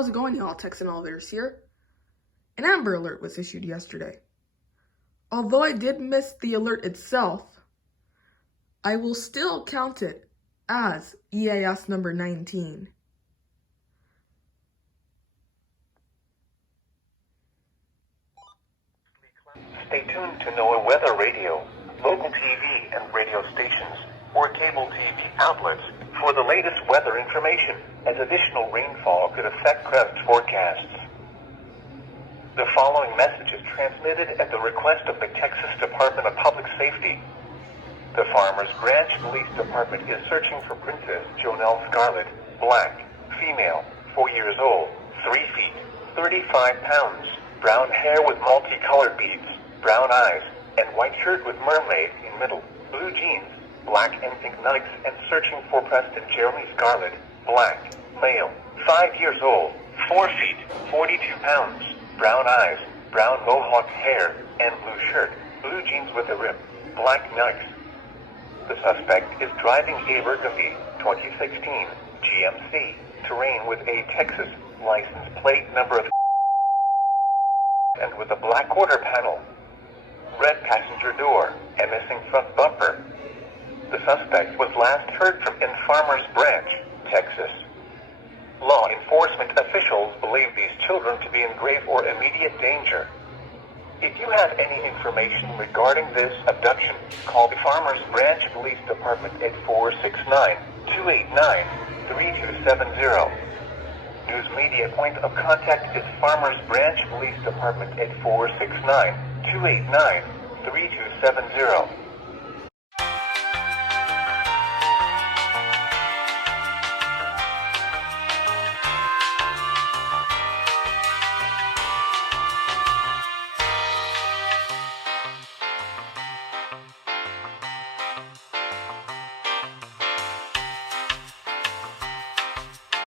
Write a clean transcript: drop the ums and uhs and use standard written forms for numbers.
how's it going, y'all? Texan Elevators here. An Amber Alert was issued yesterday. Although I did miss the alert itself, I will still count it as EAS number 19. Stay tuned to NOAA Weather Radio, local TV and radio stations, or cable TV outlets for the latest weather information, as additional rainfall could affect crest forecasts. The following message is transmitted at the request of the Texas Department of Public Safety. The Farmers Branch Police Department is searching for Princess JONELLE SCARLETT, black, female, 4 years old, 3 feet, 35 pounds, brown hair with multicolored beads, brown eyes, and white shirt with mermaid in middle, blue jeans, black and pink Nikes, and searching for Preston Jeremy SCARLETT, black, male, 5 years old, 4 feet, 42 pounds, brown eyes, brown mohawk hair, and blue shirt, blue jeans with a rip, black Nikes. The suspect is driving a Burgundy 2016 GMC Terrain with a Texas license plate number of and with a black quarter panel, red passenger door, and missing front bumper. The suspect was last heard from in Farmers Branch, Texas. Law enforcement officials believe these children to be in grave or immediate danger. If you have any information regarding this abduction, call the Farmers Branch Police Department at 469-289-3270. News media point of contact is Farmers Branch Police Department at 469-289-3270.